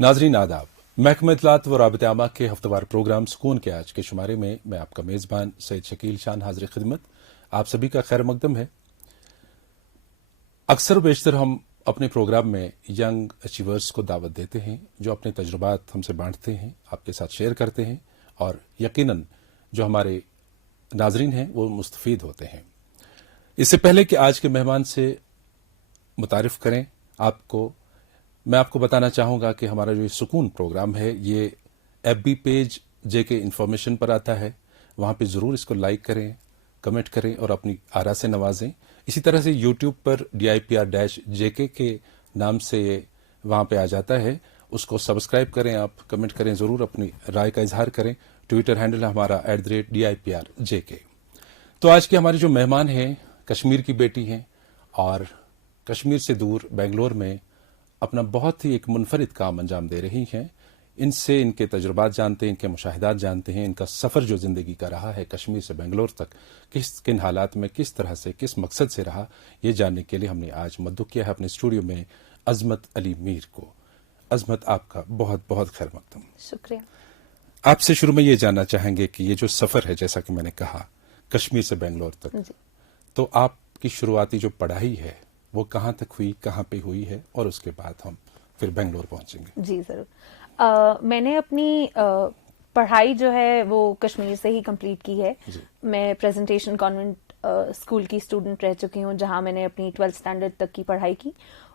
नाजरीन आदाब, महकमा इत्तलात व राबिता आमा के हफ्तेवार प्रोग्राम सुकून के आज के शुमारे में मैं आपका मेज़बान सैयद शकील शान हाजिर खिदमत। आप सभी का खैर मकदम है। अक्सर बेशतर हम अपने प्रोग्राम में यंग अचीवर्स को दावत देते हैं जो अपने तजुर्बात हमसे बांटते हैं, आपके साथ शेयर करते हैं और यकीनन जो हमारे नाजरीन हैं वो मुस्तफीद होते हैं। इससे पहले कि आज के मेहमान से मुतारिफ करें आपको, मैं आपको बताना चाहूँगा कि हमारा जो सुकून प्रोग्राम है ये एफबी पेज जेके इन्फॉर्मेशन पर आता है। वहाँ पे ज़रूर इसको लाइक करें, कमेंट करें और अपनी आरा से नवाजें। इसी तरह से यूट्यूब पर DIPR-JK के नाम से ये वहाँ पे आ जाता है, उसको सब्सक्राइब करें, आप कमेंट करें, ज़रूर अपनी राय का इजहार करें। ट्विटर हैंडल हमारा @DIPR-JK। तो आज के हमारे जो मेहमान हैं कश्मीर की बेटी हैं और कश्मीर से दूर बेंगलोर में अपना बहुत ही एक मुनफरिद काम अंजाम दे रही हैं। इनसे इनके तजुर्बात जानते हैं, इनके मुशाहिदात जानते हैं, इनका सफ़र जो ज़िंदगी का रहा है कश्मीर से बेंगलोर तक, किन हालात में, किस तरह से, किस मकसद से रहा, ये जानने के लिए हमने आज मद्दू किया है अपने स्टूडियो में अजमत अली मीर को। अजमत, आपका बहुत बहुत खैर मकदम। शुक्रिया। आपसे शुरू में ये जानना चाहेंगे कि ये जो सफ़र है, जैसा कि मैंने कहा, कश्मीर से बेंगलोर तक, तो आपकी शुरुआती जो पढ़ाई है वो कहाँ तक हुई, कहाँ पे हुई है, और उसके बाद हम फिर बेंगलोर पहुंचेंगे। जी जरूर। मैंने अपनी पढ़ाई जो है वो कश्मीर से ही कंप्लीट की है। मैं प्रेजेंटेशन कॉन्वेंट स्कूल की स्टूडेंट रह चुकी हूँ जहाँ मैंने अपनी 12th स्टैंडर्ड तक की पढ़ाई की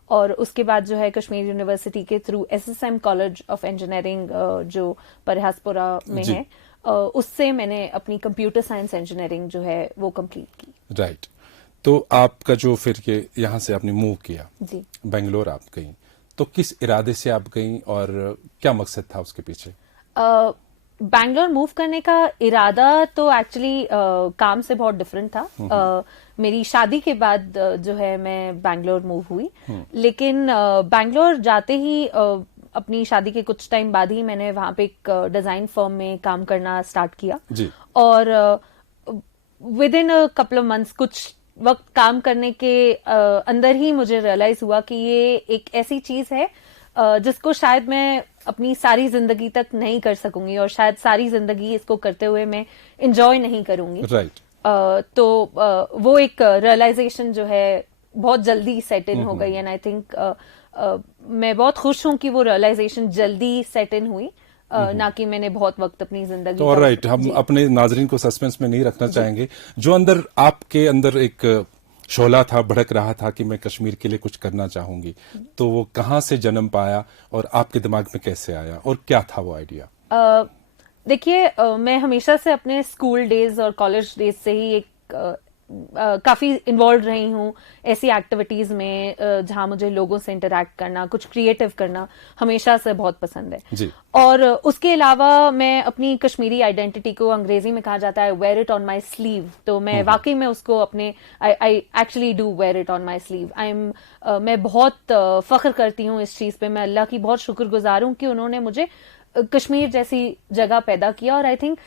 और उसके बाद जो है कश्मीर यूनिवर्सिटी के through SSM college of engineering जो परहासपुरा में है, उससे मैंने अपनी कंप्यूटर साइंस इंजीनियरिंग जो है वो कंप्लीट की। राइट। तो आपका जो फिर ये यहाँ से आपने मूव किया, जी, बेंगलोर आप गई, तो किस इरादे से आप गई और क्या मकसद था उसके पीछे? बैंगलोर मूव करने का इरादा तो एक्चुअली काम से बहुत डिफरेंट था। मेरी शादी के बाद जो है मैं बैंगलोर मूव हुई, लेकिन बैंगलोर जाते ही अपनी शादी के कुछ टाइम बाद ही मैंने वहां पे एक डिजाइन फर्म में काम करना स्टार्ट किया जी। और with in a couple of months, कुछ वक्त काम करने के अंदर ही मुझे रियलाइज हुआ कि ये एक ऐसी चीज है जिसको शायद मैं अपनी सारी जिंदगी तक नहीं कर सकूंगी और शायद सारी जिंदगी इसको करते हुए मैं एंजॉय नहीं करूंगी। राइट। तो वो एक रियलाइजेशन जो है बहुत जल्दी सेट इन हो गई एंड आई थिंक मैं बहुत खुश हूं कि वो रियलाइजेशन जल्दी सेट इन हुई, ना कि मैंने बहुत वक्त अपनी जिंदगी। तो राइट, हम अपने नाजरीन को सस्पेंस में नहीं रखना चाहेंगे। जो अंदर आपके अंदर एक शोला था, भड़क रहा था कि मैं कश्मीर के लिए कुछ करना चाहूंगी, तो वो कहाँ से जन्म पाया और आपके दिमाग में कैसे आया और क्या था वो आइडिया? देखिए, मैं हमेशा से अपने स्कूल डेज और कॉलेज डेज से ही एक काफी इन्वॉल्व रही हूँ ऐसी एक्टिविटीज में जहां मुझे लोगों से इंटरैक्ट करना, कुछ क्रिएटिव करना हमेशा से बहुत पसंद है जी। और उसके अलावा मैं अपनी कश्मीरी आइडेंटिटी को, अंग्रेजी में कहा जाता है wear it on my sleeve, तो मैं वाकई में उसको अपने I actually do wear it on my sleeve. मैं बहुत फख्र करती हूँ इस चीज पे। मैं अल्लाह की बहुत शुक्रगुजार हूँ कि उन्होंने मुझे कश्मीर जैसी जगह पैदा किया और आई थिंक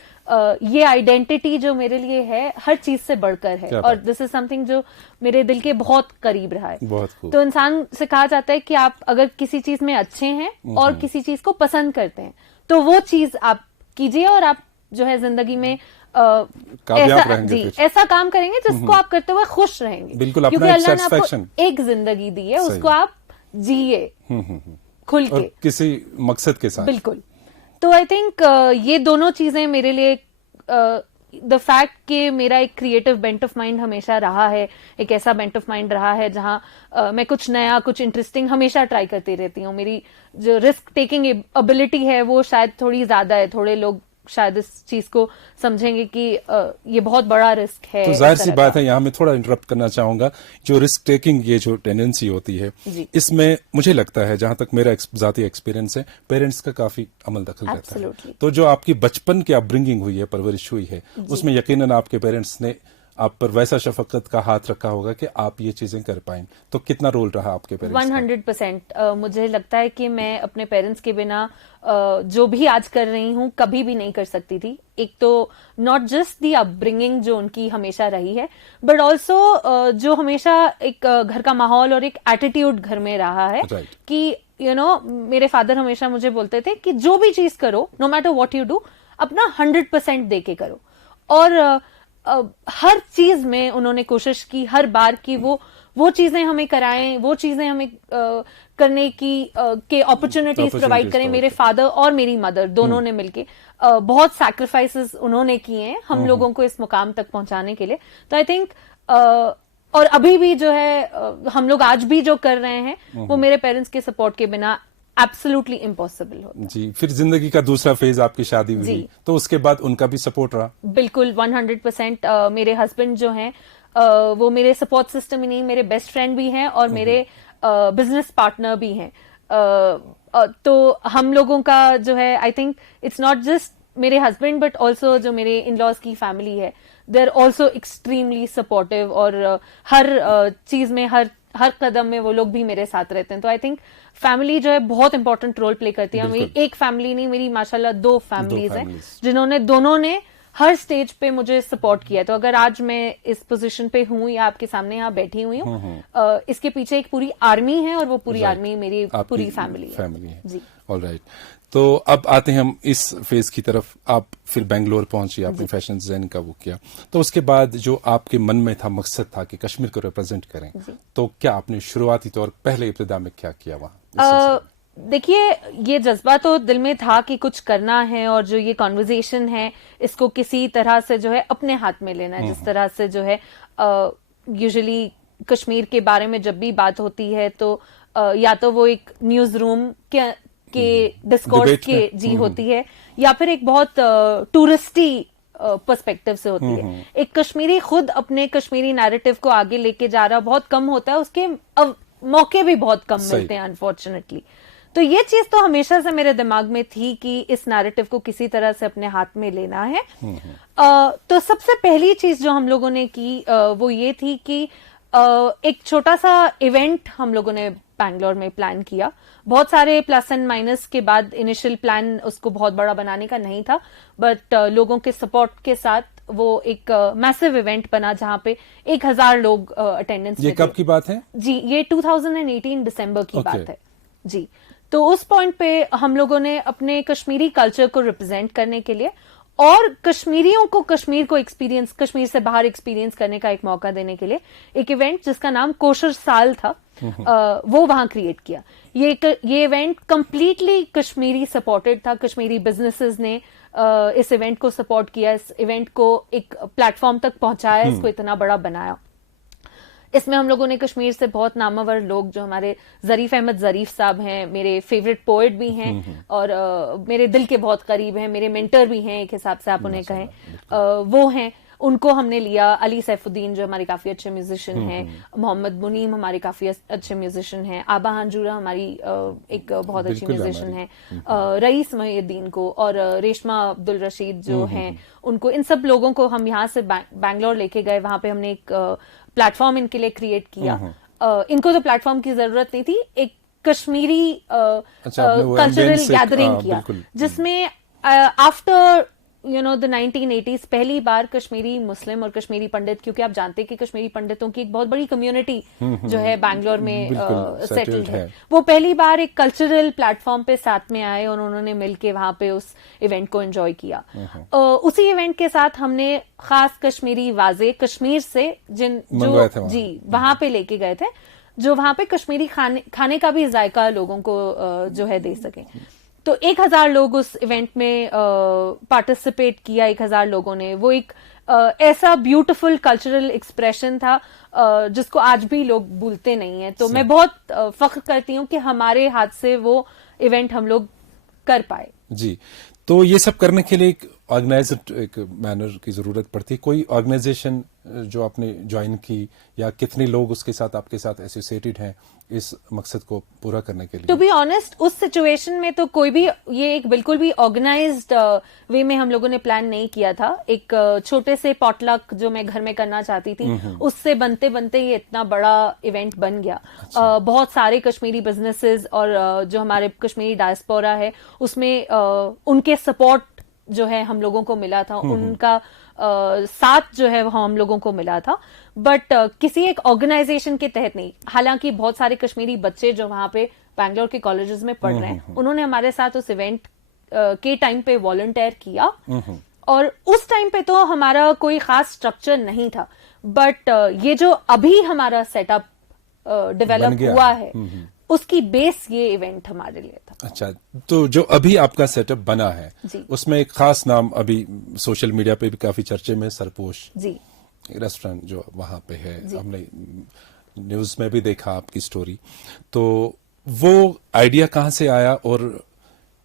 ये आइडेंटिटी जो मेरे लिए है हर चीज से बढ़कर है और दिस इज समथिंग जो मेरे दिल के बहुत करीब रहा है। तो इंसान से कहा जाता है कि आप अगर किसी चीज में अच्छे हैं और किसी चीज को पसंद करते हैं तो वो चीज आप कीजिए और आप जो है जिंदगी में ऐसा काम करेंगे जिसको आप करते हुए खुश रहेंगे। बिल्कुल, क्योंकि अल्लाह ने आपको एक जिंदगी दी है, उसको आप जिए खुल के, किसी मकसद के साथ। बिल्कुल। तो आई थिंक ये दोनों चीजें मेरे लिए, द फैक्ट कि मेरा एक क्रिएटिव बेंट ऑफ माइंड हमेशा रहा है, एक ऐसा बेंट ऑफ माइंड रहा है जहां मैं कुछ नया, कुछ इंटरेस्टिंग हमेशा ट्राई करती रहती हूँ। मेरी जो रिस्क टेकिंग एबिलिटी है वो शायद थोड़ी ज्यादा है। थोड़े लोग शायद इस चीज को समझेंगे कि ये बहुत बड़ा रिस्क है। तो जाहिर सी बात है, यहाँ मैं थोड़ा इंटरप्ट करना चाहूंगा। जो रिस्क टेकिंग, ये जो टेंडेंसी होती है, इसमें मुझे लगता है, जहां तक मेरा जाती एक्सपीरियंस है, पेरेंट्स का काफी अमल दखल रहता है। तो जो आपकी बचपन की अपब्रिंगिंग हुई है, परवरिश हुई है, उसमें यकीनन आपके पेरेंट्स ने आप पर वैसा शफकत का हाथ रखा होगा कि आप ये चीजें कर पाएं। तो कितना रोल रहा आपके पेरेंट्स का? 100%। मुझे लगता है कि मैं अपने पेरेंट्स के बिना जो भी आज कर रही हूँ कभी भी नहीं कर सकती थी। एक तो नॉट जस्ट दी अपब्रिंगिंग जो उनकी हमेशा रही है, बट ऑल्सो जो हमेशा एक घर का माहौल और एक एटीट्यूड घर में रहा है कि मेरे फादर हमेशा मुझे बोलते थे कि जो भी चीज करो, no matter what you do, अपना 100% दे के करो। और हर चीज में उन्होंने कोशिश की, हर बार की वो चीजें हमें कराएं, वो चीजें हमें करने की के अपॉर्चुनिटीज प्रोवाइड करें। मेरे फादर और मेरी मदर दोनों ने मिलके बहुत सैक्रिफाइसेस उन्होंने किए हैं हम लोगों को इस मुकाम तक पहुंचाने के लिए। तो आई थिंक और अभी भी जो है हम लोग आज भी जो कर रहे हैं वो मेरे पेरेंट्स के सपोर्ट के बिना एब्सोल्युटली इम्पॉसिबल होता। जी, फिर जिंदगी का दूसरा फेज आपकी शादी हुई, तो उसके बाद उनका भी सपोर्ट रहा? बिल्कुल 100%। मेरे हस्बैंड जो हैं वो मेरे सपोर्ट सिस्टम ही नहीं, मेरे बेस्ट फ्रेंड भी हैं और मेरे बिजनेस पार्टनर भी हैं। तो हम लोगों का जो है, I think it's not just मेरे हस्बैंड बट ऑल्सो जो मेरे इन लॉज की फैमिली है, they are also extremely supportive. और हर चीज में, हर कदम में वो लोग भी मेरे साथ रहते हैं। तो आई थिंक फैमिली जो है बहुत इंपॉर्टेंट रोल प्ले करती है। मेरी एक फैमिली नहीं, मेरी माशाल्लाह 2 फैमिलीज हैं जिन्होंने दोनों ने हर स्टेज पे मुझे सपोर्ट किया। तो अगर आज मैं इस पोजीशन पे हूं या आपके सामने यहाँ बैठी हुई हूँ, इसके पीछे एक पूरी आर्मी है और वो पूरी आर्मी मेरी पूरी फैमिली है। जी, ऑलराइट। तो अब आते हैं हम इस फेज की तरफ। आप फिर बेंगलोर पहुंची, आपने फैशन डिजाइन का वो किया, तो उसके बाद जो आपके मन में था, मकसद था कि कश्मीर को रिप्रेजेंट करें, तो क्या आपने शुरुआती तौर पहले इब्तिदा में क्या किया वहां? देखिए, ये जज्बा तो दिल में था कि कुछ करना है और जो ये कॉन्वर्जेशन है इसको किसी तरह से जो है अपने हाथ में लेना है। जिस तरह से जो है यूजुअली कश्मीर के बारे में जब भी बात होती है तो या तो वो एक न्यूज रूम के डिस्कोर्स के जी होती है, या फिर एक बहुत टूरिस्टी पर्सपेक्टिव से होती है। एक कश्मीरी खुद अपने कश्मीरी नैरेटिव को आगे लेके जा रहा बहुत कम होता है, उसके मौके भी बहुत कम मिलते हैं अनफॉर्चुनेटली। तो ये चीज तो हमेशा से मेरे दिमाग में थी कि इस नैरेटिव को किसी तरह से अपने हाथ में लेना है। तो सबसे पहली चीज जो हम लोगों ने की वो ये थी कि एक छोटा सा इवेंट हम लोगों ने बैंगलोर में प्लान किया। बहुत सारे प्लस एंड माइनस के बाद इनिशियल प्लान उसको बहुत बड़ा बनाने का नहीं था, बट लोगों के सपोर्ट के साथ वो एक मैसिव इवेंट बना जहां पे 1000 लोग अटेंडेंस। ये कब की बात है? जी, ये 2018 दिसंबर की बात है जी। तो उस पॉइंट पे हम लोगों ने अपने कश्मीरी कल्चर को रिप्रेजेंट करने के लिए और कश्मीरियों को कश्मीर को एक्सपीरियंस, कश्मीर से बाहर एक्सपीरियंस करने का एक मौका देने के लिए एक इवेंट जिसका नाम कोशर साल था, वो वहां क्रिएट किया। ये इवेंट कंप्लीटली कश्मीरी सपोर्टेड था। कश्मीरी बिजनेसेस ने इस इवेंट को सपोर्ट किया, इस इवेंट को एक प्लेटफॉर्म तक पहुंचाया, इसको इतना बड़ा बनाया। इसमें हम लोगों ने कश्मीर से बहुत नामवर लोग, जो हमारे जरीफ अहमद जरीफ साहब हैं, मेरे फेवरेट पोएट भी हैं और मेरे दिल के बहुत करीब हैं, मेरे मेंटर भी हैं एक हिसाब से आप उन्हें कहें, वो हैं, उनको हमने लिया। अली सैफुद्दीन जो हमारे काफी अच्छे म्यूजिशियन हैं, मोहम्मद मुनीम हमारे काफी अच्छे म्यूजिशियन हैं, आबा हांजूरा हमारी एक बहुत अच्छी म्यूजिशियन है, रईस मोहिउद्दीन को और रेशमा अब्दुल रशीद जो हैं उनको, इन सब लोगों को हम यहाँ से बैंगलोर लेके गए। वहां पे हमने एक प्लेटफॉर्म इनके लिए क्रिएट किया। इनको तो प्लेटफॉर्म की जरूरत नहीं थी, एक कश्मीरी कल्चरल गैदरिंग किया जिसमें आफ्टर द 1980s पहली बार कश्मीरी मुस्लिम और कश्मीरी पंडित, क्योंकि आप जानते हैं कि कश्मीरी पंडितों की एक बहुत बड़ी कम्युनिटी जो है बैंगलोर में सेटल्ड है, वो पहली बार एक कल्चरल प्लेटफॉर्म पे साथ में आए और उन्होंने मिलके वहां पे उस इवेंट को एंजॉय किया। उसी इवेंट के साथ हमने खास कश्मीरी वाजे कश्मीर से जी वहां पे लेके गए थे, जो वहां पे कश्मीरी खाने का भी जायका लोगों को जो है दे सके। तो 1000 लोग उस इवेंट में पार्टिसिपेट किया, 1000 लोगों ने। वो एक ऐसा ब्यूटीफुल कल्चरल एक्सप्रेशन था जिसको आज भी लोग भूलते नहीं है। तो मैं बहुत फख्र करती हूँ कि हमारे हाथ से वो इवेंट हम लोग कर पाए। जी, तो ये सब करने के लिए एक ऑर्गेनाइज्ड एक मैनर की जरूरत पड़ती है। कोई ऑर्गेनाइजेशन जो आपने ज्वाइन की, या कितने लोग उसके साथ आपके साथ एसोसिएटेड हैं इस मकसद को पूरा करने के लिए? टू बी ऑनेस्ट, उस सिचुएशन में तो कोई भी ये एक बिल्कुल भी ऑर्गेनाइज्ड वे में हम लोगों ने प्लान नहीं किया था। एक छोटे से पॉटलक जो मैं घर में करना चाहती थी, उससे बनते बनते ये इतना बड़ा इवेंट बन गया। अच्छा। बहुत सारे कश्मीरी बिजनेसेस और जो हमारे कश्मीरी डायस्पोरा है उसमें उनके सपोर्ट जो है हम लोगों को मिला था, उनका साथ जो है हम लोगों को मिला था, बट किसी एक ऑर्गेनाइजेशन के तहत नहीं। हालांकि बहुत सारे कश्मीरी बच्चे जो वहां पे बैंगलोर के कॉलेजेस में पढ़ रहे हैं, उन्होंने हमारे साथ उस इवेंट के टाइम पे वॉलंटियर किया। और उस टाइम पे तो हमारा कोई खास स्ट्रक्चर नहीं था, बट ये जो अभी हमारा सेटअप डेवलप हुआ है, उसकी बेस ये इवेंट हमारे लिए था। अच्छा, तो जो अभी आपका सेटअप बना है उसमें एक खास नाम अभी सोशल मीडिया पे भी काफी चर्चे में, सरपोश जी रेस्टोरेंट जो वहां पे है, हमने न्यूज में भी देखा आपकी स्टोरी। तो वो आइडिया कहाँ से आया और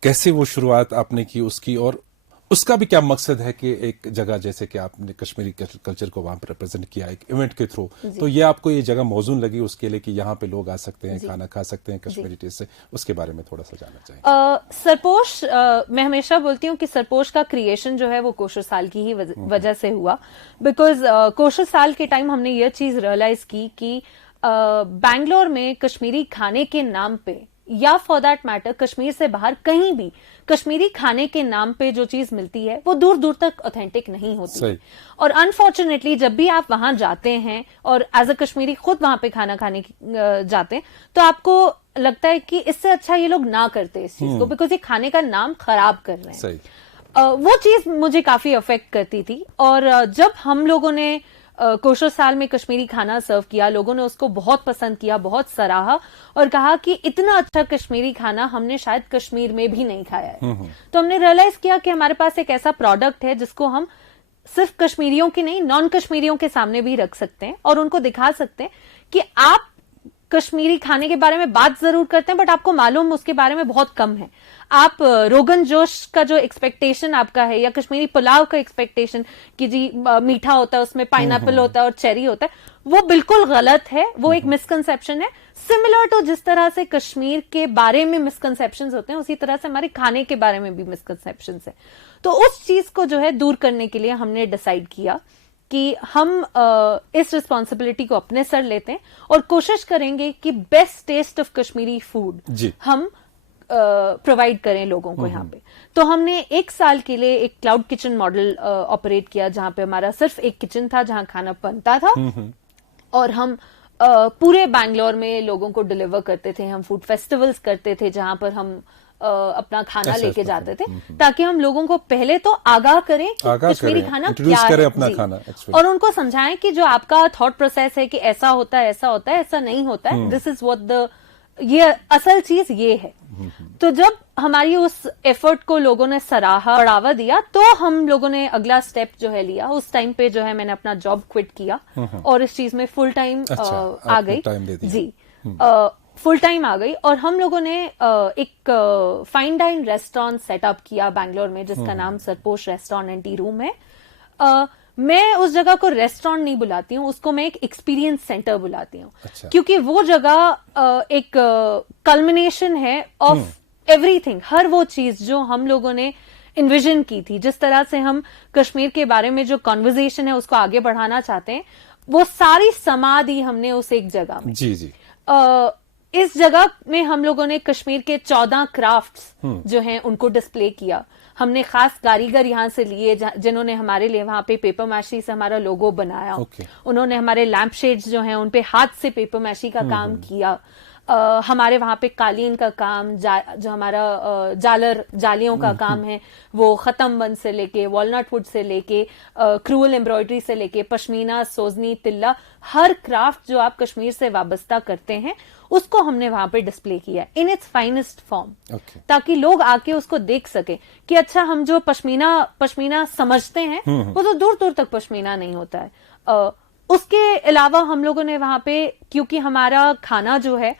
कैसे वो शुरुआत आपने की उसकी, और उसका भी क्या मकसद है कि एक जगह जैसे कि आपने कश्मीरी कल्चर को वहां पर रिप्रेजेंट किया एक इवेंट के थ्रू, तो ये आपको ये जगह मौजूद लगी उसके लिए कि यहाँ पे लोग आ सकते हैं, खाना खा सकते हैं कश्मीरी टेस्ट से, उसके बारे में थोड़ा सा जानना चाहिए। सरपोश, मैं हमेशा बोलती हूँ कि सरपोश का क्रिएशन जो है वो कोशर साल की ही वजह से हुआ, बिकॉज कोशर साल के टाइम हमने ये चीज रियलाइज की कि बैंगलोर में कश्मीरी खाने के नाम पे, या फॉर दैट मैटर कश्मीर से बाहर कहीं भी कश्मीरी खाने के नाम पे जो चीज मिलती है वो दूर दूर तक ऑथेंटिक नहीं होती है। और अनफॉर्चुनेटली जब भी आप वहां जाते हैं और एज अ कश्मीरी खुद वहां पे खाना खाने जाते हैं, तो आपको लगता है कि इससे अच्छा ये लोग ना करते इस चीज को, बिकॉज ये खाने का नाम खराब कर रहे हैं। वो चीज मुझे काफी अफेक्ट करती थी। और जब हम लोगों ने कोशर साल में कश्मीरी खाना सर्व किया, लोगों ने उसको बहुत पसंद किया, बहुत सराहा और कहा कि इतना अच्छा कश्मीरी खाना हमने शायद कश्मीर में भी नहीं खाया है। तो हमने रियलाइज किया कि हमारे पास एक ऐसा प्रोडक्ट है जिसको हम सिर्फ कश्मीरियों के नहीं, नॉन कश्मीरियों के सामने भी रख सकते हैं और उनको दिखा सकते हैं कि आप कश्मीरी खाने के बारे में बात जरूर करते हैं, बट आपको मालूम उसके बारे में बहुत कम है। आप रोगन जोश का जो एक्सपेक्टेशन आपका है, या कश्मीरी पुलाव का एक्सपेक्टेशन कि जी मीठा होता है, उसमें पाइनएप्पल होता है और चेरी होता है, वो बिल्कुल गलत है। वो एक मिसकंसेप्शन है। सिमिलर टू जिस तरह से कश्मीर के बारे में मिसकंसेप्शंस होते हैं, उसी तरह से हमारे खाने के बारे में भी मिसकंसेप्शंस है। तो उस चीज को जो है दूर करने के लिए हमने डिसाइड किया कि हम इस रिस्पॉन्सिबिलिटी को अपने सर लेते हैं और कोशिश करेंगे कि best taste of Kashmiri food हम प्रोवाइड करें लोगों को यहाँ पे। तो हमने 1 साल के लिए एक क्लाउड किचन मॉडल ऑपरेट किया, जहां पे हमारा सिर्फ एक किचन था जहां खाना बनता था और हम पूरे बैंगलोर में लोगों को डिलीवर करते थे। हम फूड फेस्टिवल्स करते थे जहां पर हम अपना खाना लेके जाते थे, ताकि हम लोगों को पहले तो आगाह करें कि कश्मीरी खाना क्या है, अपना खाना और उनको समझाएं कि जो आपका थॉट प्रोसेस है कि ऐसा होता है, ऐसा होता है, ऐसा नहीं होता है, दिस इज व्हाट द, ये असल चीज ये है। तो जब हमारी उस एफर्ट को लोगों ने सराहा, बढ़ावा दिया, तो हम लोगों ने अगला स्टेप जो है लिया। उस टाइम पे जो है मैंने अपना जॉब क्विट किया और इस चीज में फुल टाइम आ गई जी, फुल टाइम आ गई। और हम लोगों ने एक फाइन डाइन रेस्टोरेंट सेटअप किया बैंगलोर में, जिसका नाम सरपोश रेस्टोरेंट एंड टी रूम है। मैं उस जगह को रेस्टोरेंट नहीं बुलाती हूँ, उसको मैं एक एक्सपीरियंस सेंटर बुलाती हूँ। क्योंकि वो जगह एक कल्मिनेशन है ऑफ एवरीथिंग, हर वो चीज जो हम लोगों ने इन्विजन की थी, जिस तरह से हम कश्मीर के बारे में जो कॉन्वर्जेशन है उसको आगे बढ़ाना चाहते हैं, वो सारी समा दी हमने उस एक जगह में। जी जी। इस जगह में हम लोगों ने कश्मीर के 14 क्राफ्ट्स जो हैं उनको डिस्प्ले किया। हमने खास कारीगर यहाँ से लिए जिन्होंने हमारे लिए वहां पे पेपर मैशी से हमारा लोगो बनाया। उन्होंने हमारे लैंप शेड्स जो हैं उनपे हाथ से पेपर मैशी का काम किया। हमारे वहां पे कालीन का काम, जो हमारा जालियों का काम है, वो खत्म बंद से लेके वॉलनट वुड से लेके क्रूअल एम्ब्रॉयडरी से लेके पश्मीना, सोजनी, तिल्ला, हर क्राफ्ट जो आप कश्मीर से वाबस्ता करते हैं उसको हमने वहां पे डिस्प्ले किया इन इट्स फाइनेस्ट फॉर्म, ताकि लोग आके उसको देख सके कि अच्छा, हम जो पश्मीना समझते हैं वो तो दूर दूर तक पश्मीना नहीं होता है। उसके अलावा हम लोगों ने वहां पे, क्योंकि हमारा खाना जो है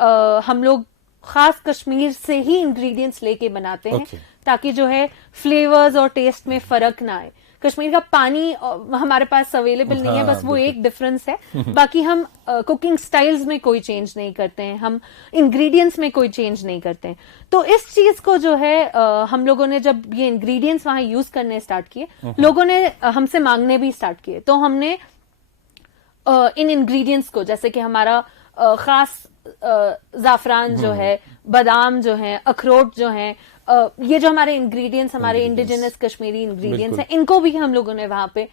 हम लोग खास कश्मीर से ही इंग्रेडिएंट्स लेके बनाते हैं, ताकि जो है फ्लेवर्स और टेस्ट में फर्क ना आए। कश्मीर का पानी हमारे पास अवेलेबल नहीं है, बस वो एक डिफरेंस है। बाकी हम कुकिंग स्टाइल्स में कोई चेंज नहीं करते हैं, हम इंग्रेडिएंट्स में कोई चेंज नहीं करते हैं। तो इस चीज को जो है हम लोगों ने जब ये इंग्रेडिएंट्स वहां यूज करने स्टार्ट किए, लोगों ने हमसे मांगने भी स्टार्ट किए। तो हमने इन इंग्रेडिएंट्स को, जैसे कि हमारा खास जाफरान जो है, बादाम जो है, अखरोट जो है, ये जो हमारे इंग्रेडिएंट्स, हमारे इंडिजिनस कश्मीरी इंग्रेडिएंट्स हैं, इनको भी हम लोगों ने वहां पे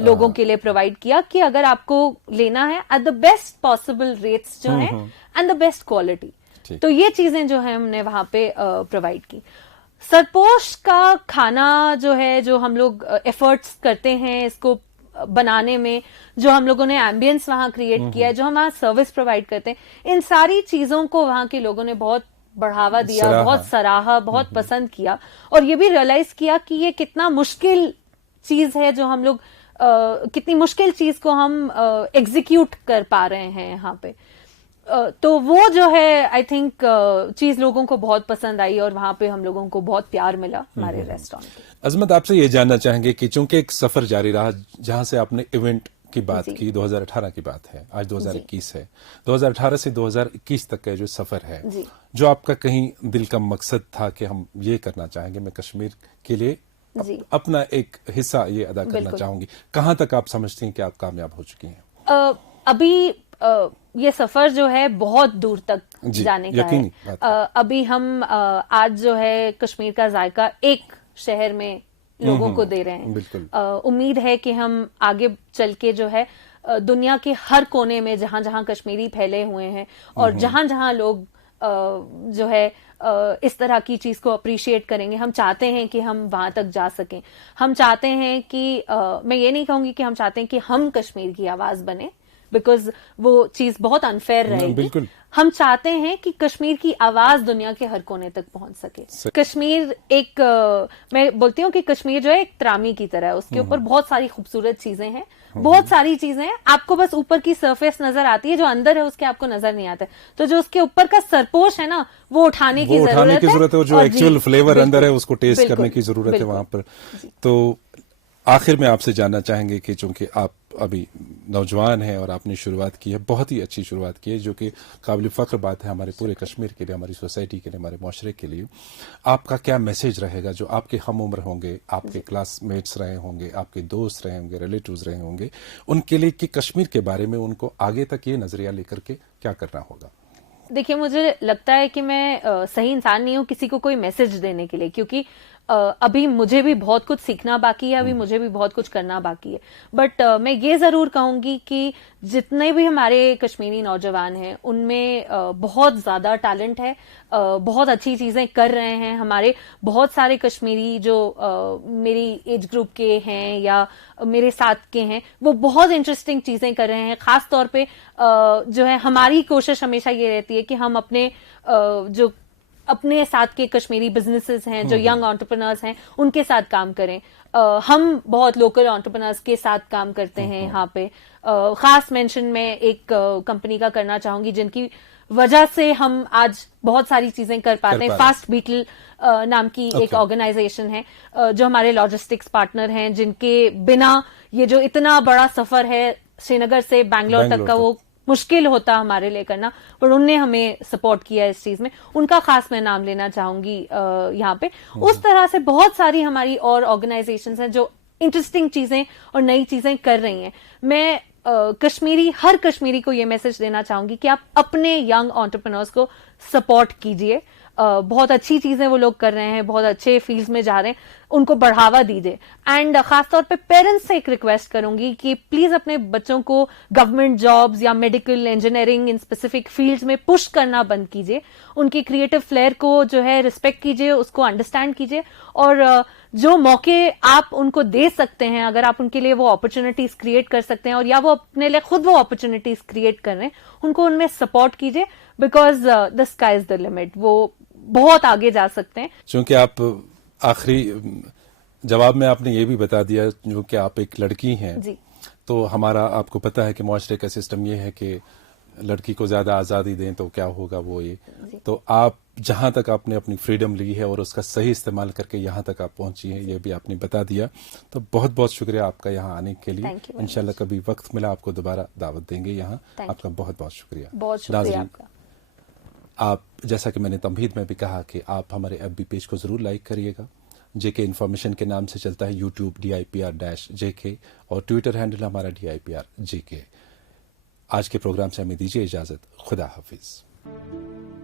लोगों के लिए प्रोवाइड किया कि अगर आपको लेना है at the best possible rates जो है एंड द बेस्ट क्वालिटी। तो ये चीजें जो है हमने वहां पे प्रोवाइड की। सरपोश का खाना जो है, जो हम लोग एफर्ट्स करते हैं इसको बनाने में, जो हम लोगों ने एम्बियंस वहां क्रिएट किया है, जो हम वहां सर्विस प्रोवाइड करते हैं, इन सारी चीजों को वहां के लोगों ने बहुत बढ़ावा दिया, बहुत सराहा, बहुत पसंद किया, और ये भी रियलाइज किया कि ये कितना मुश्किल चीज है जो हम लोग कितनी मुश्किल चीज को हम एग्जीक्यूट कर पा रहे हैं यहाँ पे। तो वो जो है आई थिंक चीज लोगों को बहुत पसंद आई, और वहां पे हम लोगों को बहुत प्यार मिला हमारे रेस्टोरेंट पे। अजमत, आपसे ये जानना चाहेंगे कि चूंकि एक सफर जारी रहा, जहां से आपने इवेंट की बात की, 2018 की बात है, आज 2021 है, 2018 से 2021 तक का जो सफर है, जो आपका कहीं दिल का मकसद था कि हम ये करना चाहेंगे, मैं कश्मीर के लिए अपना एक हिस्सा ये अदा करना चाहूंगी, कहां तक आप समझती हैं कि आप कामयाब हो चुकी हैं? अभी ये सफर जो है बहुत दूर तक जाने का है। अभी हम आज जो है कश्मीर का जायका एक शहर में लोगों को दे रहे हैं। उम्मीद है कि हम आगे चल के जो है दुनिया के हर कोने में जहां जहां कश्मीरी फैले हुए हैं, और जहां जहां लोग जो है इस तरह की चीज को अप्रिशिएट करेंगे, हम चाहते हैं कि हम वहां तक जा सकें। हम चाहते हैं कि मैं ये नहीं कहूंगी कि हम चाहते हैं कि हम कश्मीर की आवाज बने, बिकॉज वो चीज बहुत अनफेयर रहेगी। हम चाहते हैं कि कश्मीर की आवाज दुनिया के हर कोने तक पहुंच सके। कश्मीर एक मैं बोलती हूँ कि कश्मीर जो है एक त्रामी की तरह है, उसके ऊपर बहुत सारी खूबसूरत चीजें हैं, बहुत सारी चीजें हैं, आपको बस ऊपर की सरफेस नजर आती है, जो अंदर है उसके आपको नजर नहीं आता। तो जो उसके ऊपर का सरपोश है ना, वो उठाने की जरूरत है, जो एक्चुअल फ्लेवर अंदर है उसको टेस्ट करने की जरूरत है वहां पर। तो आखिर में आपसे जानना चाहेंगे कि चूंकि आप अभी नौजवान हैं और आपने शुरुआत की है, बहुत ही अच्छी शुरुआत की है, जो कि काबिल फख्र बात है हमारे पूरे कश्मीर के लिए, हमारी सोसाइटी के लिए, हमारे माशरे के लिए। आपका क्या मैसेज रहेगा जो आपके हम उम्र होंगे, आपके क्लासमेट्स रहे होंगे, आपके दोस्त रहे होंगे, रिलेटिव्स रहे होंगे, उनके लिए कि कश्मीर के बारे में उनको आगे तक ये नजरिया लेकर के क्या करना होगा? देखिए, मुझे लगता है कि मैं सही इंसान नहीं हूं किसी को कोई मैसेज देने के लिए, क्योंकि अभी मुझे भी बहुत कुछ सीखना बाकी है, अभी मुझे भी बहुत कुछ करना बाकी है। बट मैं ये जरूर कहूंगी कि जितने भी हमारे कश्मीरी नौजवान हैं उनमें बहुत ज्यादा टैलेंट है, बहुत अच्छी चीजें कर रहे हैं। हमारे बहुत सारे कश्मीरी जो मेरी एज ग्रुप के हैं या मेरे साथ के हैं, वो बहुत इंटरेस्टिंग चीजें कर रहे हैं। खास तौर पे जो है हमारी कोशिश हमेशा ये रहती है कि हम अपने जो अपने साथ के कश्मीरी बिजनेसेस हैं, जो यंग एंटरप्रेन्योर्स हैं, उनके साथ काम करें। हम बहुत लोकल एंटरप्रेन्योर्स के साथ काम करते हैं यहाँ पे। खास मेंशन मैं एक कंपनी का करना चाहूंगी जिनकी वजह से हम आज बहुत सारी चीजें कर पाते हैं। फास्ट बीटल नाम की एक ऑर्गेनाइजेशन है जो हमारे लॉजिस्टिक्स पार्टनर हैं, जिनके बिना ये जो इतना बड़ा सफर है श्रीनगर से बैंगलोर तक का, वो मुश्किल होता हमारे लिए करना, पर उनने हमें सपोर्ट किया इस चीज में। उनका खास मैं नाम लेना चाहूंगी यहाँ पे। उस तरह से बहुत सारी हमारी और ऑर्गेनाइजेशंस हैं जो इंटरेस्टिंग चीजें और नई चीजें कर रही हैं। मैं हर कश्मीरी को ये मैसेज देना चाहूंगी कि आप अपने यंग एंटरप्रेन्योर्स को सपोर्ट कीजिए। बहुत अच्छी चीजें वो लोग कर रहे हैं, बहुत अच्छे फील्ड्स में जा रहे हैं, उनको बढ़ावा दीजिए। एंड खासतौर पे पेरेंट्स से एक रिक्वेस्ट करूंगी कि प्लीज अपने बच्चों को गवर्नमेंट जॉब्स या medical, engineering in specific fields में पुश करना बंद कीजिए। उनकी क्रिएटिव फ्लेयर को जो है रिस्पेक्ट कीजिए, उसको अंडरस्टैंड कीजिए, और जो मौके आप उनको दे सकते हैं, अगर आप उनके लिए वो अपॉर्चुनिटीज क्रिएट कर सकते हैं, और या वो अपने लिए खुद वो अपॉर्चुनिटीज क्रिएट कर रहे हैं, उनको उनमें सपोर्ट कीजिए, because the sky is the limit. वो बहुत आगे जा सकते हैं। क्योंकि आप आखिरी जवाब में आपने ये भी बता दिया, जो कि आप एक लड़की हैं जी। तो हमारा आपको पता है कि मुआशरे का सिस्टम ये है कि लड़की को ज्यादा आजादी दें तो क्या होगा वो ये। तो आप जहां तक आपने अपनी फ्रीडम ली है और उसका सही इस्तेमाल करके यहां तक आप पहुंची हैं, ये भी आपने बता दिया। तो बहुत बहुत शुक्रिया आपका यहाँ आने के लिए। इंशाल्लाह कभी वक्त मिला आपको दोबारा दावत देंगे यहाँ। आपका बहुत बहुत शुक्रिया। बहुत शुक्रिया आपका। आप जैसा कि मैंने तमहीद में भी कहा कि आप हमारे FB पेज को जरूर लाइक करिएगा। JK इन्फॉर्मेशन के नाम से चलता है YouTube DIPR-JK, और ट्विटर हैंडल हमारा DIPR-JK। आज के प्रोग्राम से हमें दीजिए इजाजत। खुदा हाफिज।